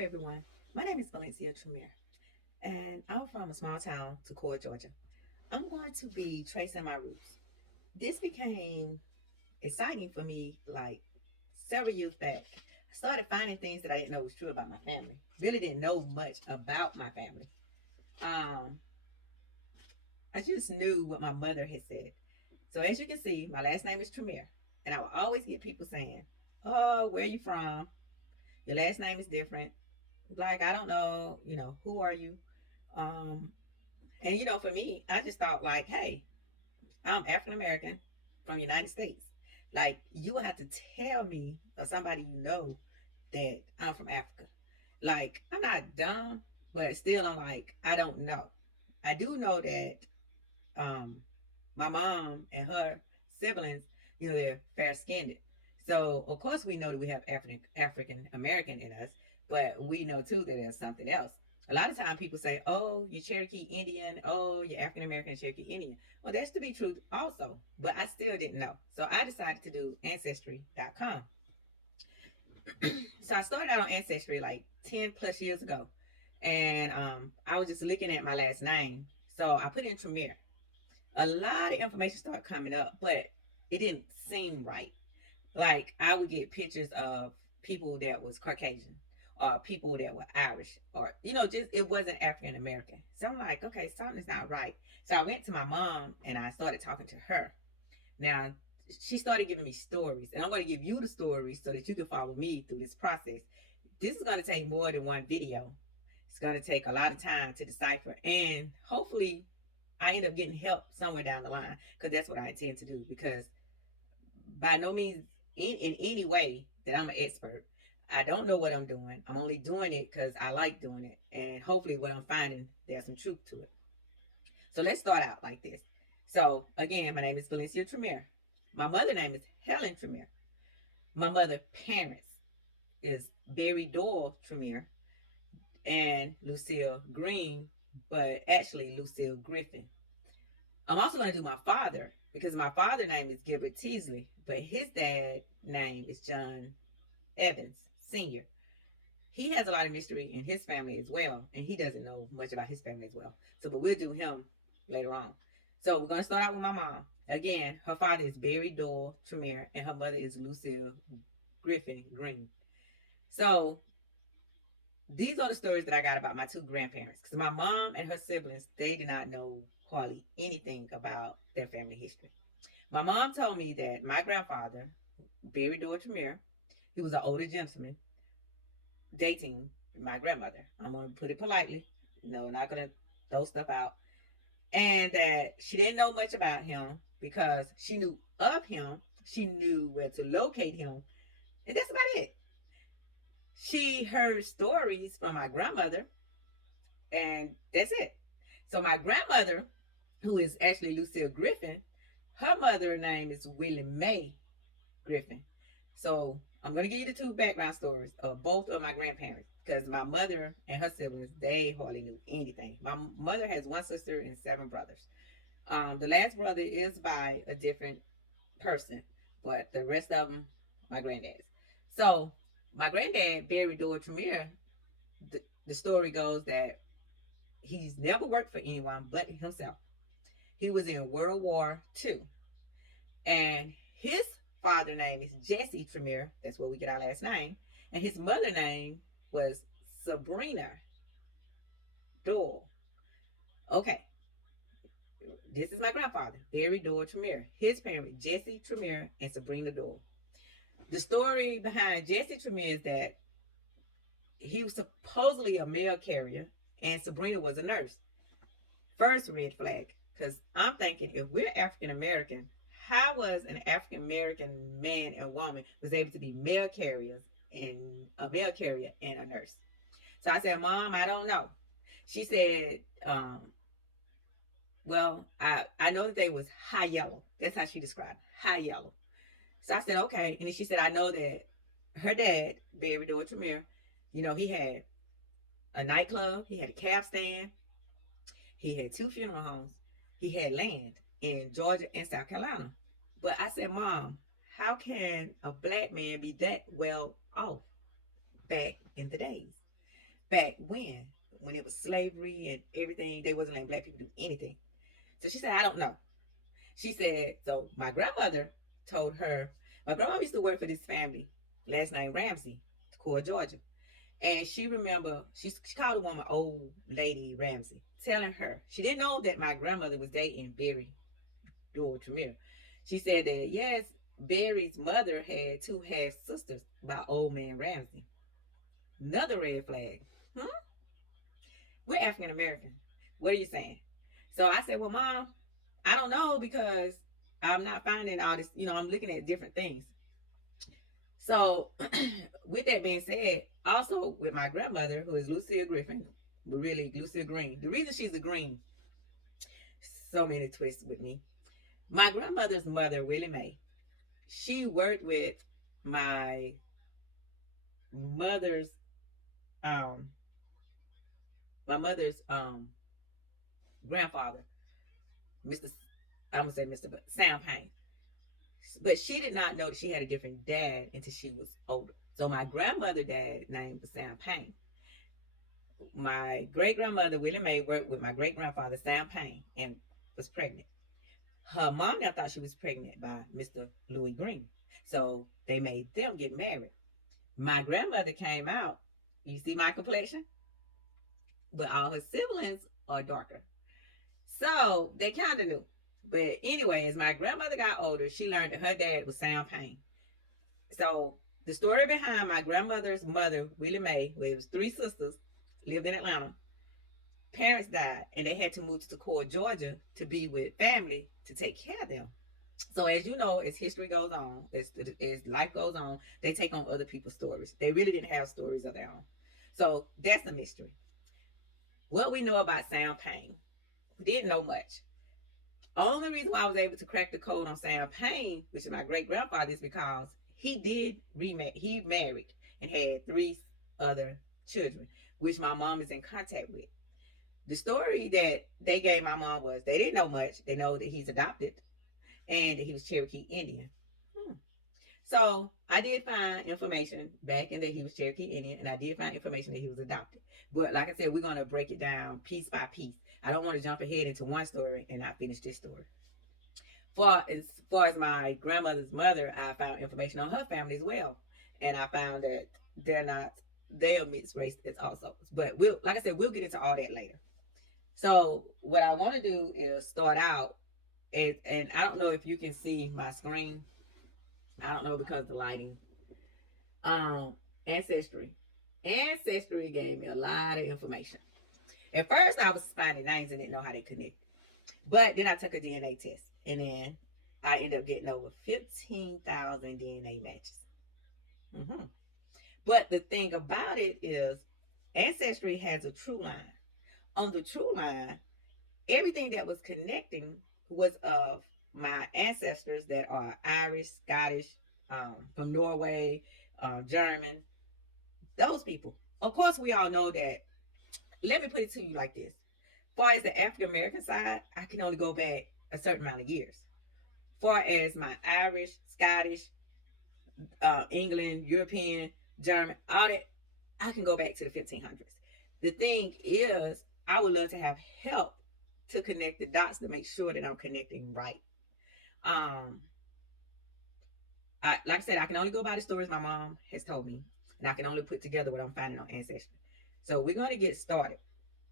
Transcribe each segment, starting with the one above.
everyone. My name is Valencia Tremere, and I'm from a small town, Toccoa, Georgia. I'm going to be tracing my roots. This became exciting for me like several years back. I started finding things that I didn't know was true about my family. Really didn't know much about my family. Um, I just knew what my mother had said. So as you can see, my last name is Tremere, and I will always get people saying, "Oh, where are you from? Your last name is different." Like, I don't know, who are you? Um, and for me, I just thought like, hey, I'm African American from the United States. Like, you will have to tell me or somebody that I'm from Africa. Like, I'm not dumb, but still I'm like, I don't know. I do know that um my mom and her siblings, they're fair skinned. So of course we know that we have African American in us, but we know too that there's something else. A lot of times people say, "Oh, you're Cherokee Indian. Oh, you're African American Cherokee Indian." Well, that's to be true also, but I still didn't know. So I decided to do ancestry.com. So I started out on Ancestry like 10 plus years ago, and I was just looking at my last name. So I put in Tremere. A lot of information started coming up, but it didn't seem right. Like, I would get pictures of people that was Caucasian or people that were Irish, or just it wasn't African American. So I'm like, okay, something's not right. So I went to my mom and I started talking to her. Now she started giving me stories, and I'm going to give you the stories so that you can follow me through this process. This is going to take more than one video. It's going to take a lot of time to decipher, and hopefully I end up getting help somewhere down the line, because that's what I intend to do. Because by no means in any way that I'm an expert. I don't know what I'm doing. I'm only doing it because I like doing it, and hopefully what I'm finding, there's some truth to it. So let's start out like this. So again, my name is Valencia Tremere. My mother name is Helen Tremere. My mother parents is Barry Doyle Tremere and Lucille Green, but actually Lucille Griffin. I'm also going to do my father, because my father's name is Gilbert Teasley, but his dad name is John Evans Sr. He has a lot of mystery in his family as well, and he doesn't know much about his family as well. So, but we'll do him later on. So we're going to start out with my mom. Again, her father is Barry Doyle Tremere, and her mother is Lucille Griffin Green. So these are the stories that I got about my two grandparents. Because my mom and her siblings, they did not know hardly anything about their family history. My mom told me that my grandfather, Barry Doyle Tremere, he was an older gentleman dating my grandmother. I'm going to put it politely. No, not going to throw stuff out. And that she didn't know much about him because she knew of him. She knew where to locate him. And that's about it. She heard stories from my grandmother, and that's it. So my grandmother, who is actually Lucille Griffin, her mother name is Willie Mae Griffin. So I'm going to give you the two background stories of both of my grandparents, because my mother and her siblings, they hardly knew anything. My mother has one sister and seven brothers. The last brother is by a different person, but the rest of them, my granddad's. So my granddad, Barry Doyle Tremere, the story goes that he's never worked for anyone but himself. He was in World War II, and his father name is Jesse Tremere. That's where we get our last name. And his mother name was Sabrina Doyle. Okay, this is my grandfather, Barry Doyle Tremere. His parents, Jesse Tremere and Sabrina Doyle. The story behind Jesse Tremere is that he was supposedly a mail carrier, and Sabrina was a nurse. First red flag, because I'm thinking, if we're African American, how was an African American man and woman was able to be mail carriers and a mail carrier and a nurse? So I said, Mom, I don't know. She said, well, I know that they was high yellow. That's how she described it, high yellow. So I said, okay. And then she said, I know that her dad, Barry Doyle Tremere, he had a nightclub, he had a cab stand, he had two funeral homes, he had land in Georgia and South Carolina. But I said, Mom, how can a black man be that well off back in the days? back when it was slavery and everything, they wasn't letting black people do anything. So she said, I don't know. She said, so my grandmother told her, my grandmother used to work for this family, last name Ramsey, Core, Georgia. And she remember, she called a woman old lady Ramsey, telling her, she didn't know that my grandmother was dating Barry Doyle Tremere. She said that, yes, Barry's mother had two half sisters by old man Ramsey. Another red flag. Hmm? We're African American. What are you saying? So I said, well, Mom, I don't know because I'm not finding all this, I'm looking at different things. So, with that being said, also with my grandmother, who is Lucille Griffin, but really Lucille Green. The reason she's a Green, so many twists with me. My grandmother's mother, Willie Mae, she worked with my mother's, um, my mother's grandfather, Mr. I'm gonna say Mr. But Sam Payne. But she did not know that she had a different dad until she was older. So my grandmother dad named Sam Payne. My great grandmother Willie Mae worked with my great grandfather Sam Payne and was pregnant. Her mom now thought she was pregnant by Mr. Louis Green. So they made them get married. My grandmother came out. You see my complexion? But all her siblings are darker. So they kind of knew. But anyways, my grandmother got older. She learned that her dad was Sam Payne. So the story behind my grandmother's mother, Willie Mae, where it was three sisters, lived in Atlanta. Parents died, and they had to move to Decatur, Georgia, to be with family to take care of them. So as you know, as history goes on, as life goes on, they take on other people's stories. They really didn't have stories of their own. So that's a mystery. What we know about Sam Payne, we didn't know much. Only reason why I was able to crack the code on Sam Payne, which is my great grandfather, is because he married and had three other children, which my mom is in contact with. The story that they gave my mom was they didn't know much. They know that he's adopted and that he was Cherokee Indian. Hmm. So I did find information back in that he was Cherokee Indian, and I did find information that he was adopted. But like I said, we're gonna break it down piece by piece. I don't want to jump ahead into one story and not finish this story. As far as my grandmother's mother, I found information on her family as well, and I found that they are mixed race as also. But like I said, we'll get into all that later. So what I want to do is start out, and I don't know if you can see my screen. I don't know because of the lighting. Um, ancestry. Ancestry gave me a lot of information. At first, I was finding names and didn't know how they connected. But then I took a DNA test, and then I ended up getting over 15,000 DNA matches. Hmm. But the thing about it is, Ancestry has a true line. On the true line, everything that was connecting was of my ancestors that are Irish, Scottish, from Norway, German, those people. Of course, we all know that. Let me put it to you like this. As far as the African American side, I can only go back a certain amount of years. As far as my Irish, Scottish, England, European, German, all that, I can go back to the 1500s. The thing is, I would love to have help to connect the dots to make sure that I'm connecting right. Um, like I said, I can only go by the stories my mom has told me, and I can only put together what I'm finding on Ancestry. So we're going to get started.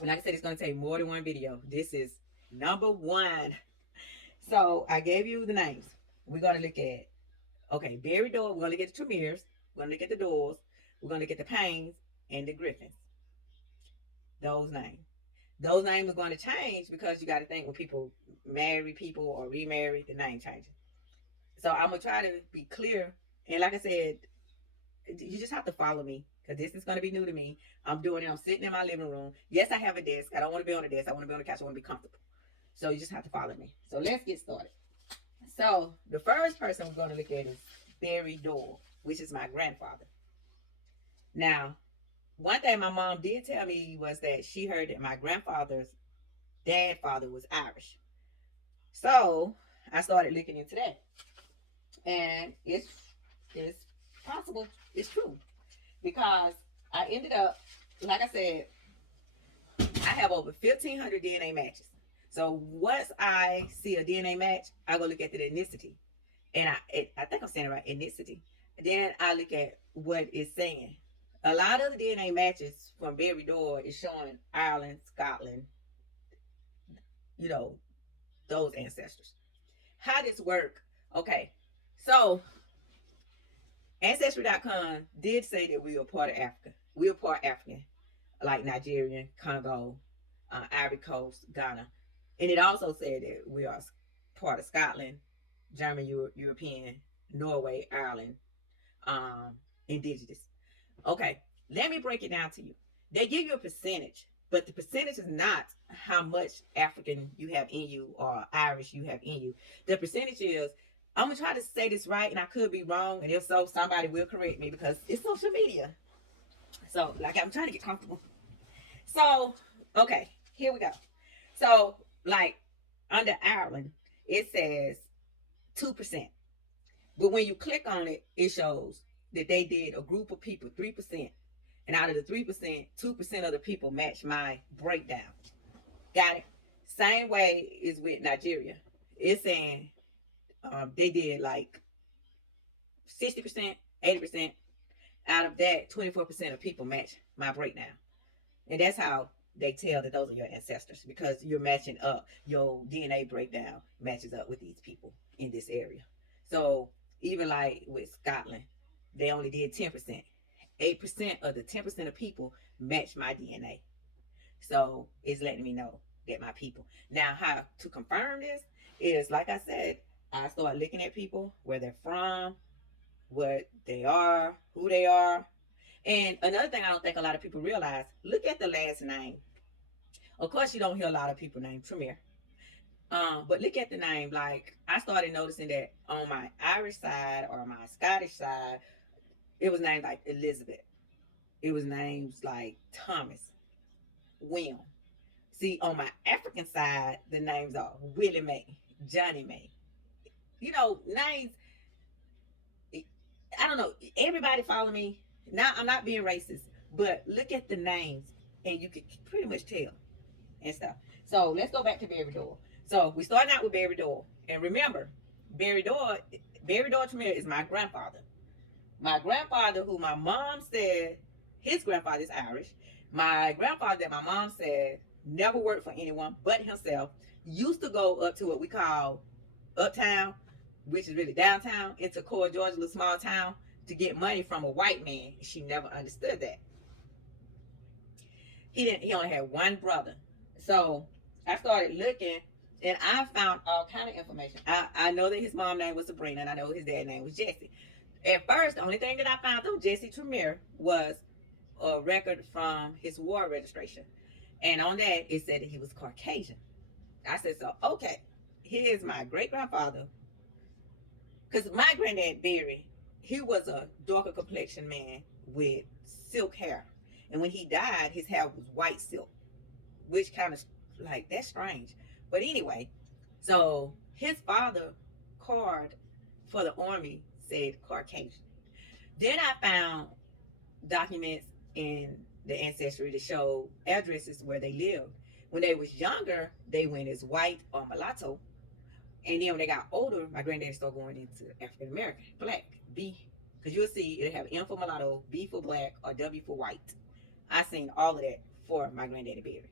And like I said, it's going to take more than one video. This is number one. So I gave you the names. We're going to look at, okay, Barry Doyle. We're going to look at the Tremers. We're going to look at the Doyles. We're going to look at the Paynes and the Griffins. Those names. Those names are going to change because you got to think when people marry people or remarry, the name changes. So I'm going to try to be clear. And like I said, you just have to follow me because this is going to be new to me. I'm doing it. I'm sitting in my living room. Yes, I have a desk. I don't want to be on a desk. I want to be on the couch. I want to be comfortable. So you just have to follow me. So let's get started. So the first person we're going to look at is Barry Doyle, which is my grandfather. Now, one thing my mom did tell me was that she heard that my grandfather's father was Irish. So I started looking into that. And it's possible, it's true. Because I ended up like I said, I have over 1,500 DNA matches. So once I see a DNA match, I go look at the ethnicity, and I think I'm saying it right, ethnicity. Then I look at what it's saying. A lot of the DNA matches from Barry Door is showing Ireland, Scotland, you know, those ancestors. How this work? Okay, so Ancestry.com did say that we are part of Africa. We are part African, like Nigerian, Congo, Ivory Coast, Ghana. And it also said that we are part of Scotland, German, European, Norway, Ireland, um, indigenous. Okay, let me break it down to you. They give you a percentage, but the percentage is not how much African you have in you or Irish you have in you. The percentage is, I'm gonna try to say this right, and I could be wrong, and if so, somebody will correct me because it's social media. So, like, I'm trying to get comfortable. So, okay, here we go. So, like, under Ireland, it says 2%. But when you click on it, it shows that they did a group of people, 3%. And out of the 3%, 2% of the people match my breakdown. Got it? Same way is with Nigeria. It's saying they did like 60%, 80%. Out of that, 24% of people match my breakdown. And that's how they tell that those are your ancestors because you're matching up. Your DNA breakdown matches up with these people in this area. So even like with Scotland, they only did 10%. 8% of the 10% of people match my DNA. So it's letting me know that my people. Now, how to confirm this is like I said, I start looking at people, where they're from, what they are, who they are. And another thing I don't think a lot of people realize, look at the last name. Of course, you don't hear a lot of people named Premier. But look at the name. Like, I started noticing that on my Irish side or my Scottish side, it was named like Elizabeth. It was names like Thomas, William. See, on my African side, the names are Willie Mae, Johnny Mae. You know, names, I don't know. Everybody follow me. Now, I'm not being racist, but look at the names and you can pretty much tell and stuff. So let's go back to Barry Door. So we starting out with Barry Door. And remember, Barry Door, Barry Door Tremere is my grandfather. My grandfather, who my mom said his grandfather is Irish. My grandfather that my mom said never worked for anyone but himself, used to go up to what we call uptown, which is really downtown, into Core, Georgia, a little small town, to get money from a white man. She never understood that. He only had one brother. So I started looking and I found all kind of information. I know that his mom name was Sabrina and I know his dad name was Jesse. At first, the only thing that I found on Jesse Tremere was a record from his war registration. And on that, it said that he was Caucasian. I said, so, okay, here's my great grandfather. Because my granddad, Barry, he was a darker complexion man with silk hair. And when he died, his hair was white silk, which kind of like, that's strange. But anyway, so his father card for the army said Caucasian. Then I found documents in the ancestry to show addresses where they lived. When they was younger, they went as white or mulatto. And then when they got older, my granddaddy started going into African American, black, B. Because you'll see it'll have M for mulatto, B for black, or W for white. I seen all of that for my granddaddy Barry.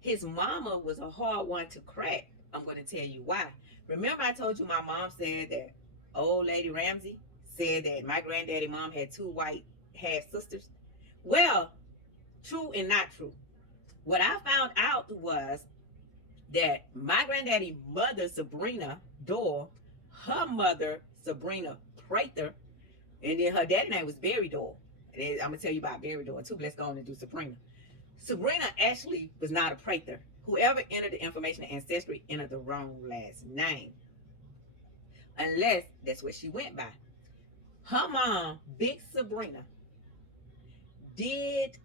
His mama was a hard one to crack. I'm going to tell you why. Remember I told you my mom said that old lady Ramsey said that my granddaddy mom had two white half sisters? Well, true and not true. What I found out was that my granddaddy mother, Sabrina Dorr, her mother, Sabrina Prather, and then her daddy name was Barry Dorr. And I'm going to tell you about Barry Dorr too, but let's go on and do Sabrina. Sabrina actually was not a Prather. Whoever entered the information in Ancestry entered the wrong last name. Unless that's what she went by. Her mom, Big Sabrina, did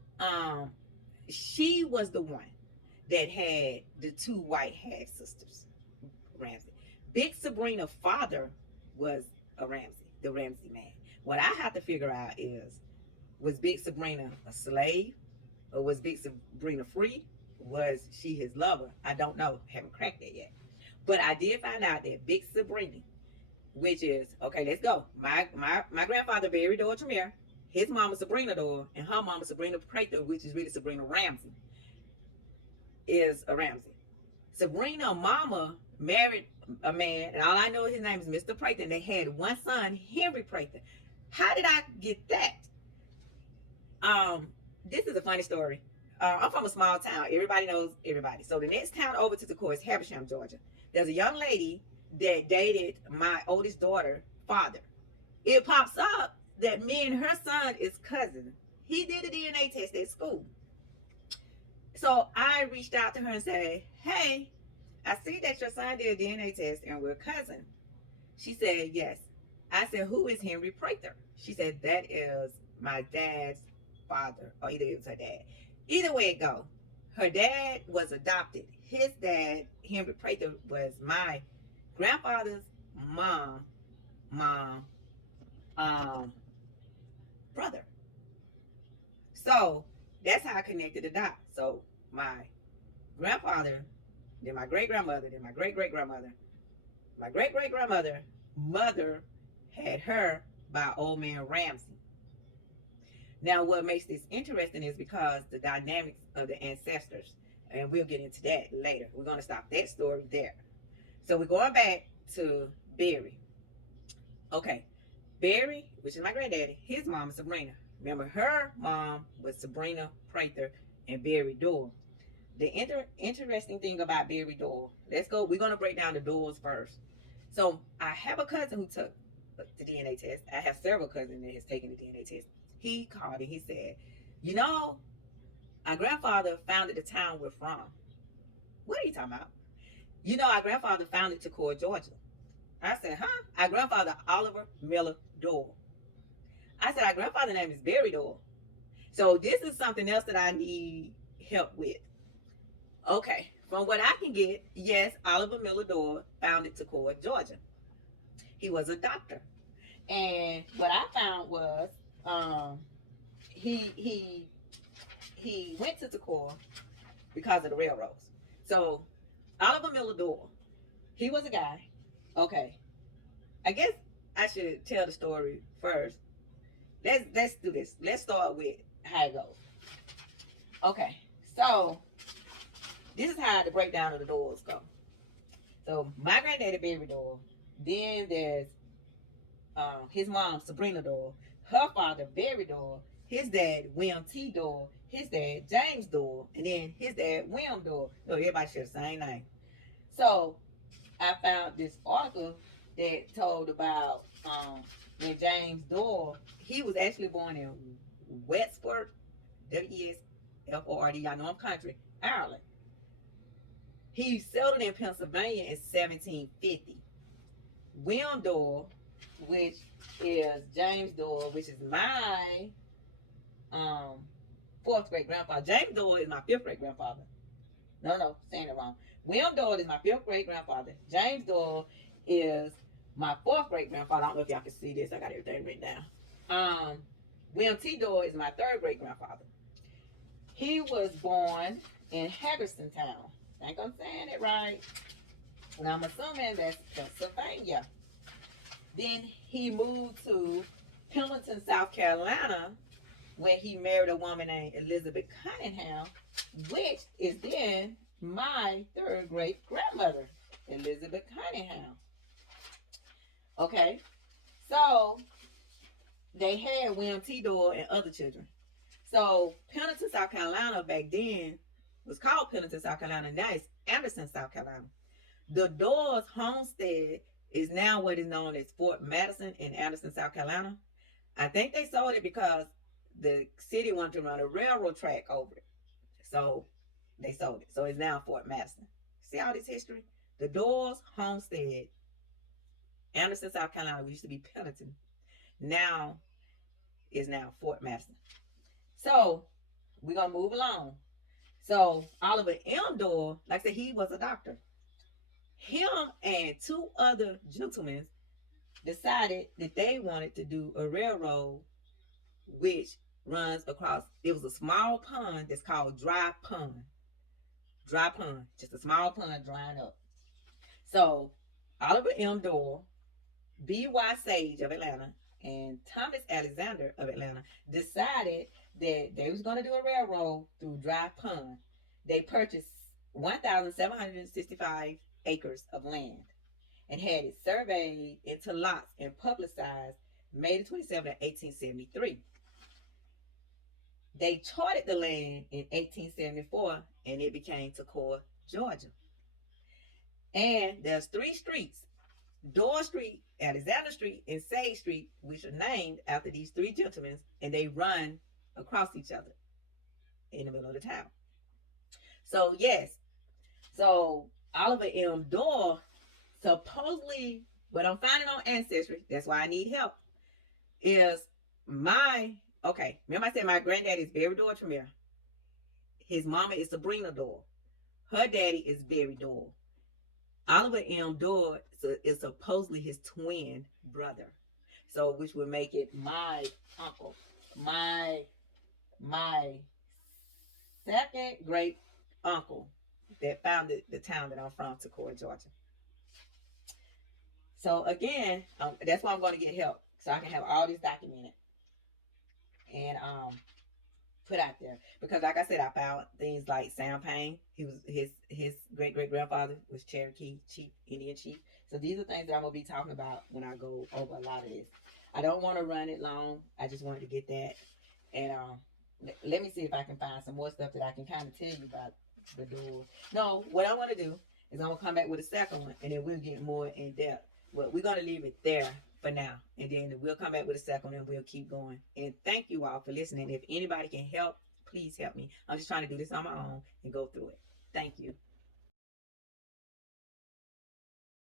she was the one that had the two white half sisters, Ramsey. Big Sabrina's father was a Ramsey, the Ramsey man. What I have to figure out is, was Big Sabrina a slave Or was Big Sabrina free? Was she his lover? I don't know. Haven't cracked that yet. But I did find out that Big Sabrina, which is okay, let's go. My grandfather buried Dora Tremere, his mama Sabrina Dora, and her mama Sabrina Prather, which is really Sabrina Ramsey, is a Ramsey. Sabrina mama married a man, and all I know his name is Mr. Prather, and they had one son, Henry Prather. How did I get that? Um, this is a funny story. I'm from a small town. Everybody knows everybody. So the next town over to the court is Habersham, Georgia. There's a young lady that dated my oldest daughter father. It pops up that me and her son is cousins. He did a DNA test at school. So I reached out to her and said, hey, I see that your son did a DNA test and we're cousins. She said, yes. I said, who is Henry Prather? She said, that is my dad's father, or either it was her dad. Either way it go, her dad was adopted. His dad, Henry Prather, was my grandfather's mom, um, brother. So that's how I connected the dots. So my grandfather, then my great grandmother, then my great great grandmother, my great great grandmother, mother had her by old man Ramsey. Now, what makes this interesting is because the dynamics of the ancestors, and we'll get into that later. We're going to stop that story there. So we're going back to Barry. Okay, Barry, which is my granddaddy, his mom is Sabrina. Remember, her mom was Sabrina Prather and Barry Doyle. The interesting thing about Barry Doyle, let's go. We're going to break down the Doyles first. So I have a cousin who took the DNA test. I have several cousins that has taken the DNA test. He called and he said, you know, our grandfather founded the town we're from. What are you talking about? You know, our grandfather founded Toccoa, Georgia. I said, huh? Our grandfather, Oliver Miller Doyle. I said, our grandfather's name is Barry Doyle. So this is something else that I need help with. Okay, from what I can get, yes, Oliver Miller Doyle founded Toccoa, Georgia. He was a doctor. And what I found was he went to Toccoa because of the railroads. So Oliver Miller Doyle, he was a guy. Okay, I guess I should tell the story first. Let's do this. Let's start with how it goes. Okay, so this is how the breakdown of the Doyles go. So my granddaddy Barry Doyle. Then there's his mom Sabrina Doyle. Her father Barry Doyle. His dad William T. Doyle. His dad James Doyle. And then his dad William Doyle. So everybody share the same name. So I found this article that told about when James Doyle, he was actually born in Westford, Wesford. Y'all know I'm country, Ireland. He settled in Pennsylvania in 1750. William Doyle, which is James Doyle, which is my fourth great grandfather. James Doyle is my fifth great grandfather. No, saying it wrong. William Doyle is my fifth great grandfather. James Doyle is my fourth great grandfather. I don't know if y'all can see this. I got everything written down. William T. Doyle is my third great grandfather. He was born in Hagerstown. I think I'm saying it right. And I'm assuming that's Pennsylvania. Then he moved to Pendleton, South Carolina, when he married a woman named Elizabeth Cunningham, which is then my third great grandmother, Elizabeth Cunningham. Okay, so they had William T. Doyle and other children. So Pendleton, South Carolina back then was called Pendleton, South Carolina. Now it's Anderson, South Carolina. The Doyle's homestead is now what is known as Fort Madison in Anderson, South Carolina. I think they sold it because the city wanted to run a railroad track over it. So they sold it. So it's now Fort Madison. See all this history? The Doyle's homestead, Anderson, South Carolina, we used to be Pendleton. Now is now Fort Madison. So we're going to move along. So Oliver M. Doyle, like I said, he was a doctor. Him and two other gentlemen decided that they wanted to do a railroad, which runs across. It was a small pond that's called Dry Pond. Dry Pond, just a small pond drying up. So Oliver M. Doyle, B.Y. Sage of Atlanta, and Thomas Alexander of Atlanta decided that they was going to do a railroad through Dry Pond. They purchased 1,765 acres of land and had it surveyed into lots and publicized May the 27th, 1873. They charted the land in 1874 and it became Toccoa, Georgia. And there's three streets, Door Street, Alexander Street, and Sage Street, which are named after these three gentlemen, and they run across each other in the middle of the town. So yes, so Oliver M. Doyle supposedly, what I'm finding on Ancestry, that's why I need help, is my, okay, remember I said my granddaddy is Barry Doyle Tremere. His mama is Sabrina Doyle. Her daddy is Barry Doyle. Oliver M. Doyle is supposedly his twin brother. So which would make it my uncle. My second great uncle that founded the town that I'm from, Toccoa, Georgia. So again, that's why I'm going to get help. So I can have all this documented and put out there. Because like I said, I found things like Sam Payne. He was his great great grandfather was Cherokee chief, Indian chief. So these are things that I'm gonna be talking about when I go over a lot of this. I don't want to run it long. I just wanted to get that. And let me see if I can find some more stuff that I can kind of tell you about the doors. No, what I want to do is I'm gonna come back with a second one, and then we'll get more in depth. But we're gonna leave it there for now, and then we'll come back with a second one and we'll keep going. And thank you all for listening. If anybody can help, please help me. I'm just trying to do this on my own and go through it. Thank you.